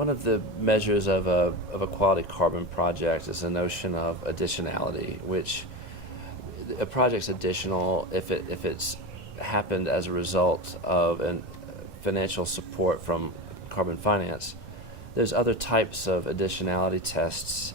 One of the measures of a quality carbon project is the notion of additionality, which a project's additional if it's happened as a result of financial support from carbon finance. There's other types of additionality tests.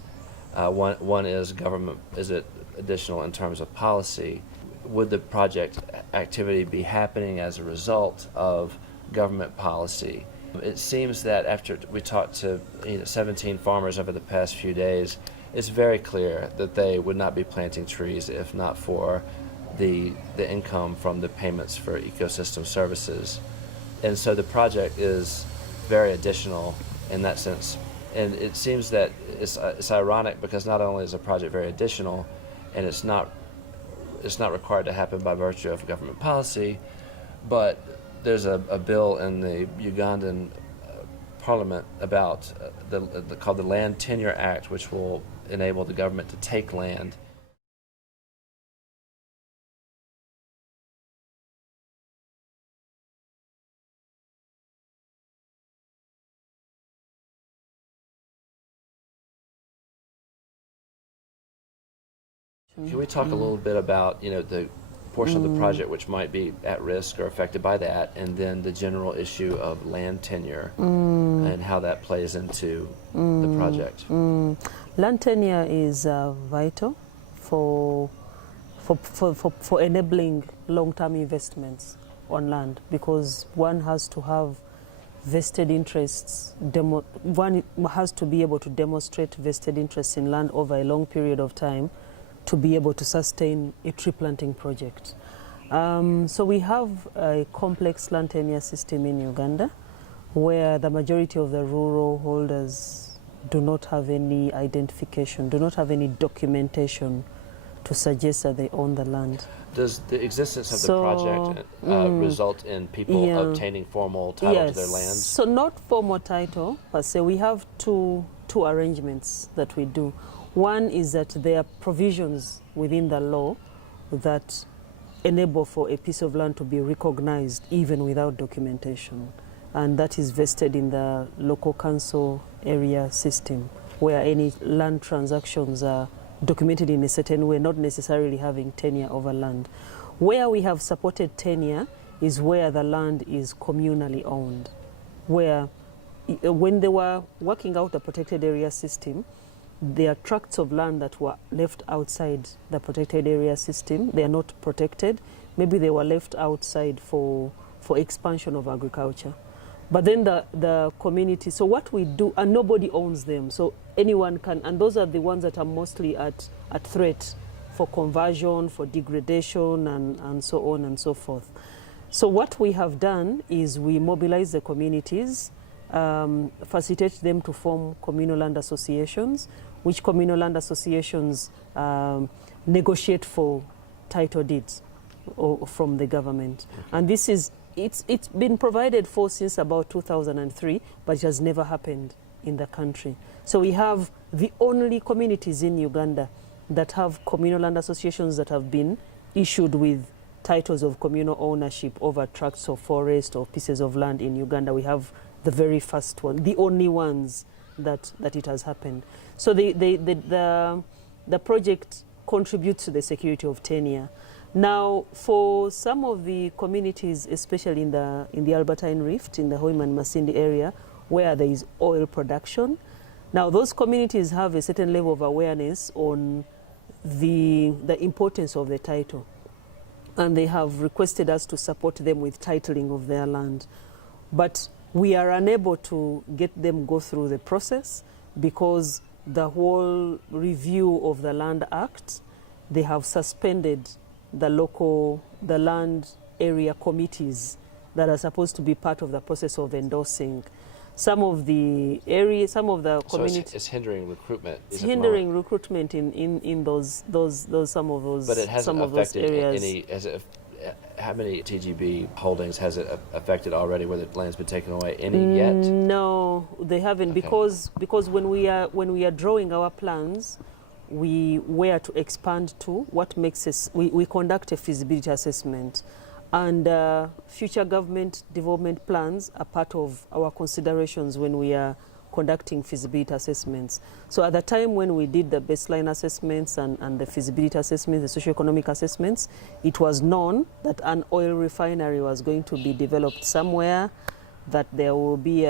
One is government, is it additional in terms of policy? Would the project activity be happening as a result of government policy? It seems that after we talked to 17 farmers over the past few days, it's very clear that they would not be planting trees if not for the income from the payments for ecosystem services. And so the project is very additional in that sense. And it seems that it's ironic because not only is a project very additional and it's not required to happen by virtue of government policy, but there's a bill in the Ugandan Parliament about called the Land Tenure Act, which will enable the government to take land. Can we talk a little bit about the portion of the project which might be at risk or affected by that, and then the general issue of land tenure and how that plays into the project? Land tenure is vital for enabling long-term investments on land, because one has to have vested interests. One has to be able to demonstrate vested interests in land over a long period of time to be able to sustain a tree planting project. So we have a complex land tenure system in Uganda where the majority of the rural holders do not have any identification, do not have any documentation to suggest that they own the land. Does the existence of the project result in people obtaining formal title to their lands? So not formal title per se. We have two arrangements that we do. One is that there are provisions within the law that enable for a piece of land to be recognized even without documentation. And that is vested in the local council area system, where any land transactions are documented in a certain way, not necessarily having tenure over land. Where we have supported tenure is where the land is communally owned, where when they were working out the protected area system, there are tracts of land that were left outside the protected area system. They are not protected. Maybe they were left outside for expansion of agriculture. But then the community, so what we do, and nobody owns them, so anyone can, and those are the ones that are mostly at threat for conversion, for degradation, and so on and so forth. So what we have done is we mobilize the communities, facilitate them to form communal land associations, which communal land associations negotiate for title deeds from the government. Okay. And this is, it's been provided for since about 2003, but it has never happened in the country. So we have the only communities in Uganda that have communal land associations that have been issued with titles of communal ownership over tracts of forest or pieces of land in Uganda. We have the very first one, the only ones that it has happened. So the project contributes to the security of tenure. Now, for some of the communities, especially in the Albertine Rift, in the Hoima and Masindi area, where there is oil production, now those communities have a certain level of awareness on the importance of the title, and they have requested us to support them with titling of their land. But we are unable to get them go through the process because the whole review of the Land Act, they have suspended the land area committees that are supposed to be part of the process of endorsing. Some of the areas, some of the communities. So it's hindering recruitment. It's hindering recruitment in those some of those. But it hasn't some of those affected areas. any. How many TGB holdings has it affected already, where the land's been taken away? Any yet? No, they haven't, okay. because when we are drawing our plans, where to expand to, what makes us, we conduct a feasibility assessment, and future government development plans are part of our considerations when we are conducting feasibility assessments. So at the time when we did the baseline assessments and the feasibility assessments, the socioeconomic assessments, it was known that an oil refinery was going to be developed somewhere, that there will be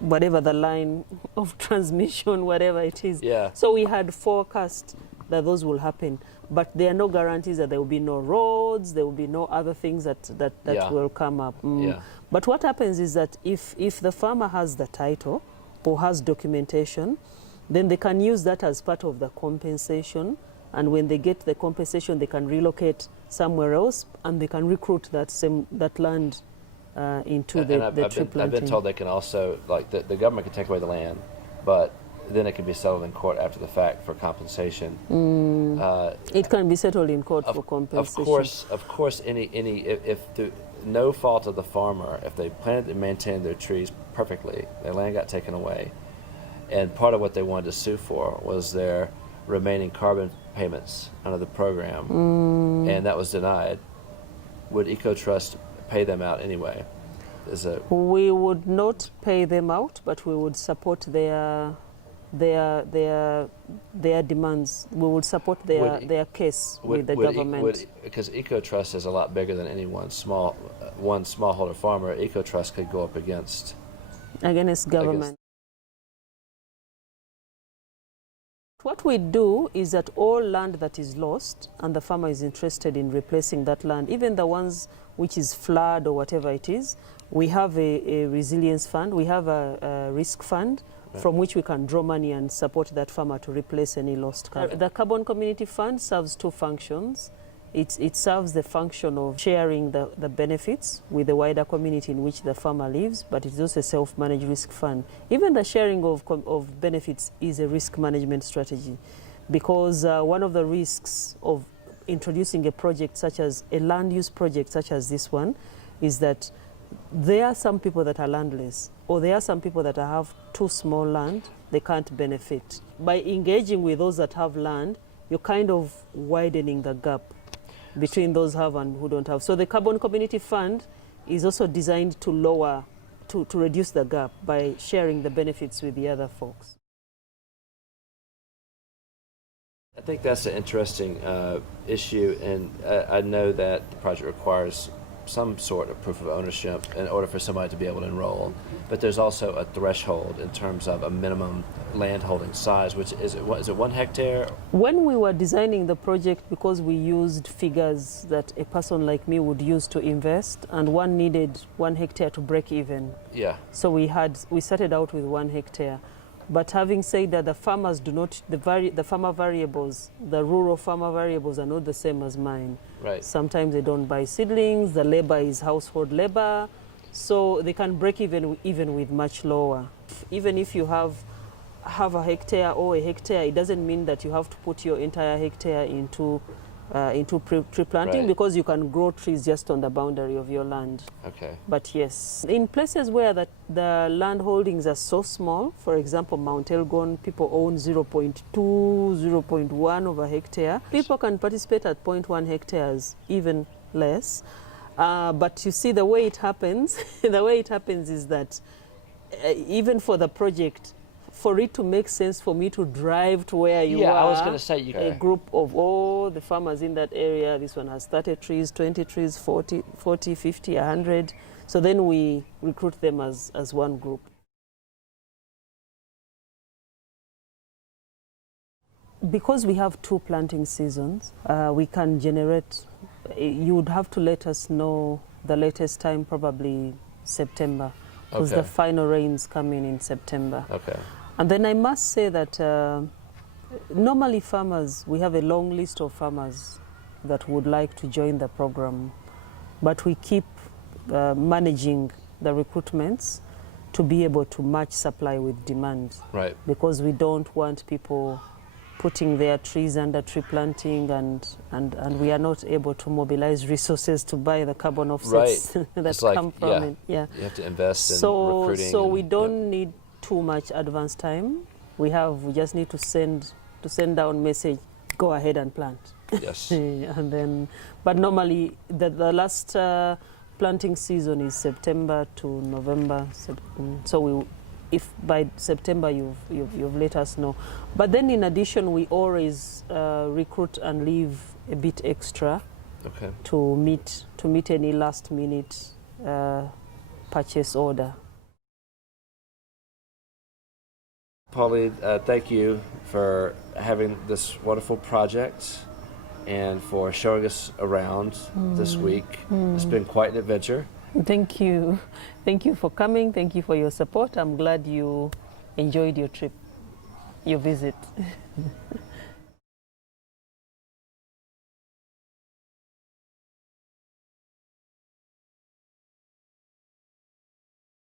whatever the line of transmission, whatever it is. Yeah. So we had forecast that those will happen, but there are no guarantees that there will be no roads, there will be no other things that Yeah. will come up. Yeah. But what happens is that if the farmer has the title or has documentation, then they can use that as part of the compensation, and when they get the compensation, they can relocate somewhere else, and they can recruit that land into the tree planting. I've been told they can also, like, the government can take away the land, but then it can be settled in court after the fact for compensation. It can be settled in court for compensation. Of course, if through no fault of the farmer, if they planted and maintained their trees perfectly, their land got taken away, and part of what they wanted to sue for was their remaining carbon payments under the program, and that was denied, would Ecotrust pay them out anyway? We would not pay them out, but we would support their demands. We would support their case with the government. Because Ecotrust is a lot bigger than any one smallholder farmer. Ecotrust could go up against government. What we do is that all land that is lost and the farmer is interested in replacing that land, even the ones which is flood or whatever it is, we have a resilience fund, we have a risk fund, from which we can draw money and support that farmer to replace any lost carbon. The Carbon Community Fund serves two functions. It serves the function of sharing the benefits with the wider community in which the farmer lives, but it's also a self-managed risk fund. Even the sharing of benefits is a risk management strategy, because one of the risks of introducing a project such as a land use project such as this one is that there are some people that are landless, or there are some people that have too small land, they can't benefit. By engaging with those that have land, you're kind of widening the gap between those who have and who don't have. So the Carbon Community Fund is also designed to reduce the gap by sharing the benefits with the other folks. I think that's an interesting issue, and I know that the project requires some sort of proof of ownership in order for somebody to be able to enroll, but there's also a threshold in terms of a minimum land holding size, which is it 1 hectare? When we were designing the project, because we used figures that a person like me would use to invest, and one needed 1 hectare to break even. Yeah. So we started out with 1 hectare. But having said that, the farmers do not, the farmer variables, the rural farmer variables are not the same as mine. Right. Sometimes they don't buy seedlings, the labor is household labor, so they can break even with much lower. Even if you have a hectare or a hectare, it doesn't mean that you have to put your entire hectare into tree planting, right, because you can grow trees just on the boundary of your land. Okay. But yes, in places where the land holdings are so small, for example, Mount Elgon, people own 0.2, 0.1 of a hectare. People can participate at 0.1 hectares, even less. But you see, the way it happens, is that even for the project, for it to make sense for me to drive to where you are. Yeah, I was going to say a group of all the farmers in that area. This one has 30 trees, 20 trees, 40, 50, 100. So then we recruit them as one group. Because we have 2 planting seasons, we can generate, you would have to let us know the latest time, probably September, because the final rains come in September. Okay. And then I must say that normally farmers, we have a long list of farmers that would like to join the program, but we keep managing the recruitments to be able to match supply with demand. Right. Because we don't want people putting their trees under tree planting, and we are not able to mobilize resources to buy the carbon offsets that come from it. Yeah. You have to invest in recruiting. So we don't need too much advance time. We just need to send down message, go ahead and plant. Yes. And then, but normally the last planting season is September to November. So if by September you've let us know. But then in addition, we always recruit and leave a bit extra to meet any last minute purchase order. Pauline, thank you for having this wonderful project and for showing us around this week. It's been quite an adventure. Thank you. Thank you for coming. Thank you for your support. I'm glad you enjoyed your trip, your visit.